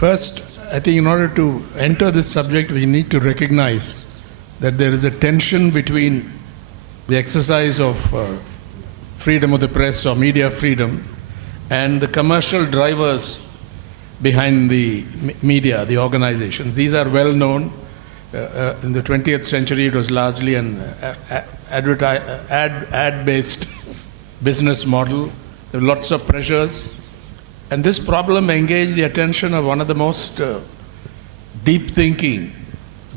First, I think in order to enter this subject, we need to recognize that there is a tension between the exercise of freedom of the press or media freedom and the commercial drivers behind the media, the organizations. These are well known. In the 20th century, it was largely an ad-based business model. There were lots of pressures. And this problem engaged the attention of one of the most deep-thinking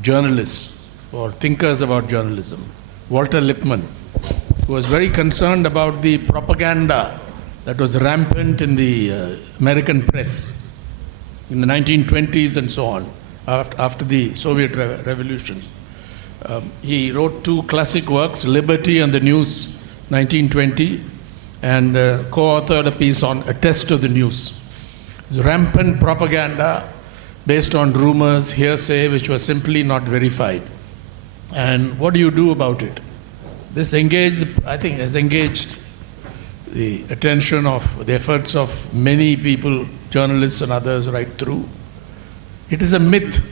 journalists or thinkers about journalism, Walter Lippmann, who was very concerned about the propaganda that was rampant in the American press in the 1920s and so on, after the Soviet Revolution. He wrote two classic works, Liberty and the News, 1920, and co-authored a piece on A Test of the News. It was rampant propaganda based on rumors, hearsay, which was simply not verified. And what do you do about it? This has engaged the attention of the efforts of many people, journalists and others right through. It is a myth.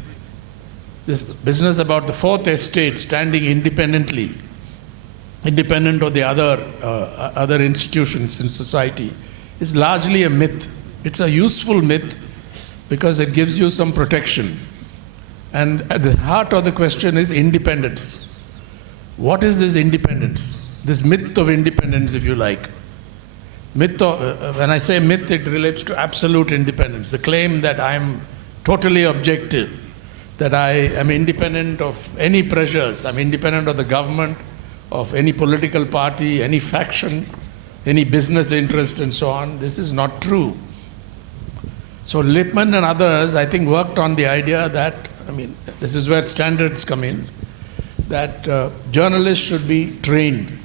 This business about the fourth estate standing independently, independent of the other institutions in society, is largely a myth. It's a useful myth because it gives you some protection. And at the heart of the question is independence. What is this independence? This myth of independence, if you like. When I say myth, it relates to absolute independence. The claim that I am totally objective, that I am independent of any pressures, I'm independent of the government, of any political party, any faction, any business interest and so on. This is not true. So Lippmann and others, I think, worked on the idea that, this is where standards come in, that journalists should be trained,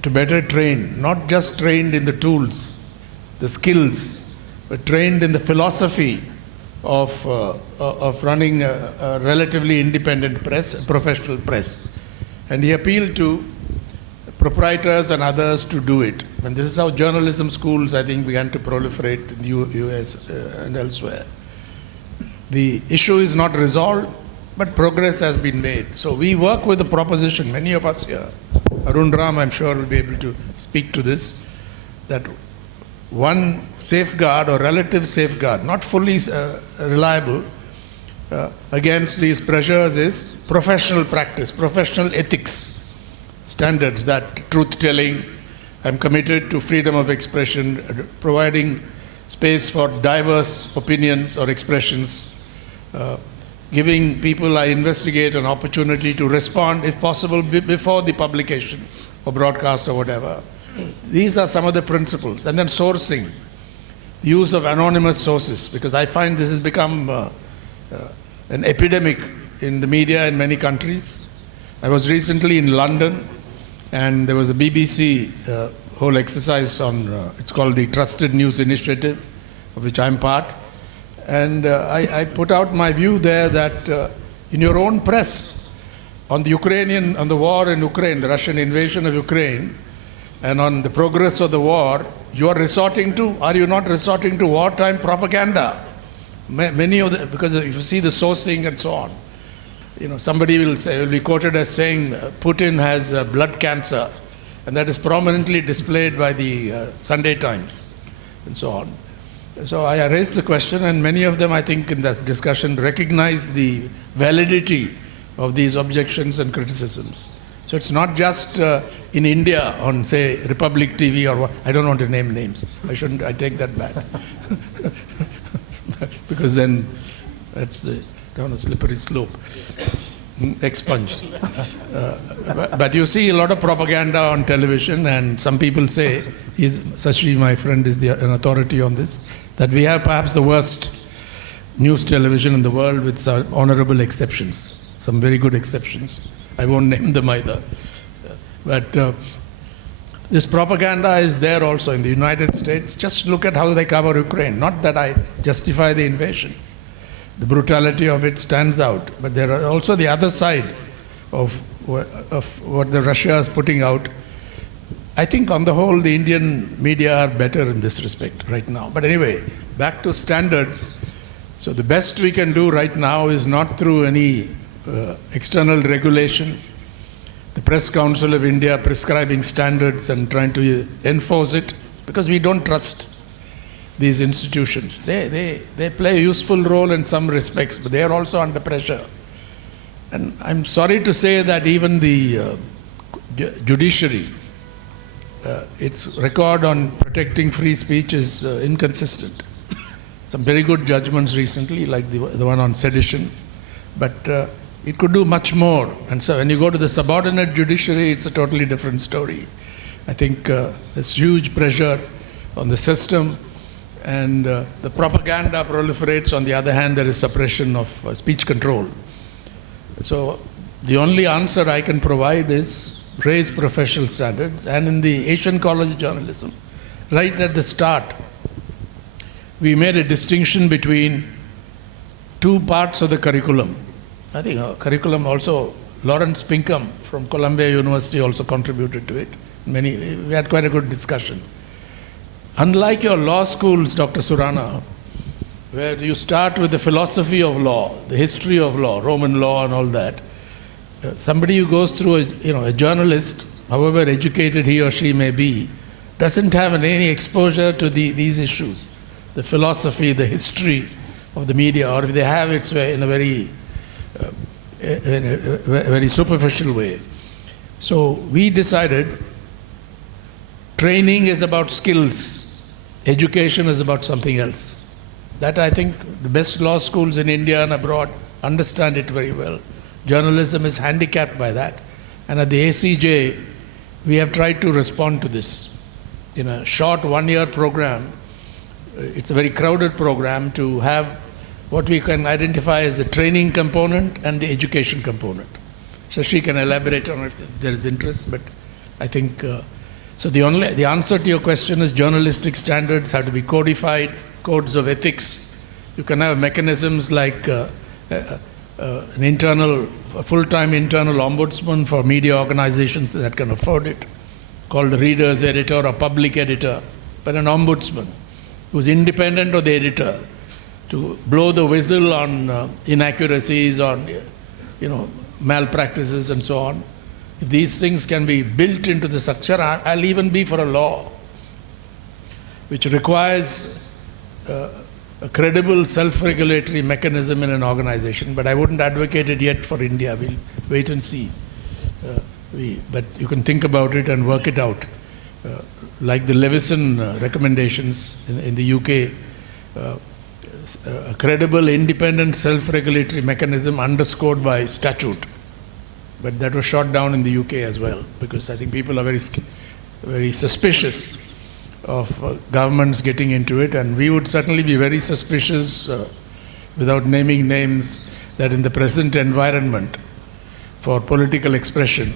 to better train, not just trained in the tools, the skills, but trained in the philosophy of running a relatively independent press, professional press. And he appealed to proprietors and others to do it. And this is how journalism schools, I think, began to proliferate in the US and elsewhere. The issue is not resolved, but progress has been made. So we work with the proposition, many of us here, Arun Ram, I'm sure, will be able to speak to this, that one safeguard or relative safeguard, not fully reliable, against these pressures is professional practice, professional ethics, standards, that truth-telling. I'm committed to freedom of expression, providing space for diverse opinions or expressions, giving people I investigate an opportunity to respond, if possible, before the publication or broadcast or whatever. These are some of the principles. And then sourcing, use of anonymous sources, because I find this has become an epidemic in the media in many countries. I was recently in London, and there was a BBC whole exercise on, it's called the Trusted News Initiative, of which I'm part. And I put out my view there that in your own press, on the war in Ukraine, the Russian invasion of Ukraine, and on the progress of the war, are you not resorting to wartime propaganda? Many of because if you see the sourcing and so on, somebody will be quoted as saying Putin has blood cancer, and that is prominently displayed by the Sunday Times and so on. So I raised the question, and many of them, I think, in this discussion recognize the validity of these objections and criticisms. So it's not just in India on, say, Republic TV or what. I don't want to name names. I take that back. Because then that's down a slippery slope. Expunged. But you see a lot of propaganda on television, and some people say, Sashi, my friend, is an authority on this, that we have perhaps the worst news television in the world, with some honorable exceptions, some very good exceptions. I won't name them either. But this propaganda is there also in the United States. Just look at how they cover Ukraine. Not that I justify the invasion. The brutality of it stands out. But there are also the other side of what the Russia is putting out. I think on the whole, the Indian media are better in this respect right now. But anyway, back to standards. So the best we can do right now is not through any external regulation, the Press Council of India prescribing standards and trying to enforce it, because we don't trust these institutions. They play a useful role in some respects, but they are also under pressure. And I'm sorry to say that even the judiciary, its record on protecting free speech is inconsistent. Some very good judgments recently, like the one on sedition, but it could do much more. And so when you go to the subordinate judiciary, it's a totally different story. I think there's huge pressure on the system, and the propaganda proliferates. On the other hand, there is suppression of speech control. So the only answer I can provide is raise professional standards. And in the Asian College of Journalism, right at the start, we made a distinction between two parts of the curriculum. I think curriculum also, Lawrence Pinkham from Columbia University also contributed to it. We had quite a good discussion. Unlike your law schools, Dr. Surana, where you start with the philosophy of law, the history of law, Roman law and all that, somebody who goes through a journalist, however educated he or she may be, doesn't have any exposure to these issues, the philosophy, the history of the media, or if they have, it's in a very superficial way. So we decided training is about skills, education is about something else. That I think the best law schools in India and abroad understand it very well. Journalism is handicapped by that. And at the ACJ, we have tried to respond to this. In a short one-year program, it's a very crowded program, to have what we can identify as a training component and the education component. So she can elaborate on it if there is interest, but I think, so the answer to your question is journalistic standards have to be codified, codes of ethics. You can have mechanisms like a full-time internal ombudsman for media organizations that can afford it, called a reader's editor or public editor, but an ombudsman who's independent of the editor to blow the whistle on inaccuracies, on malpractices and so on. If these things can be built into the structure, I'll even be for a law which requires a credible self-regulatory mechanism in an organization, but I wouldn't advocate it yet for India. We'll wait and see. But you can think about it and work it out. Like the Levison recommendations in the UK, a credible, independent, self-regulatory mechanism underscored by statute. But that was shot down in the UK as well, because I think people are very suspicious of governments getting into it, and we would certainly be very suspicious, without naming names, that in the present environment for political expression,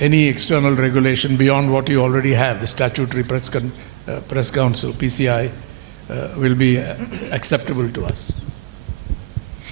any external regulation beyond what you already have, the statutory press council, PCI, will be acceptable to us.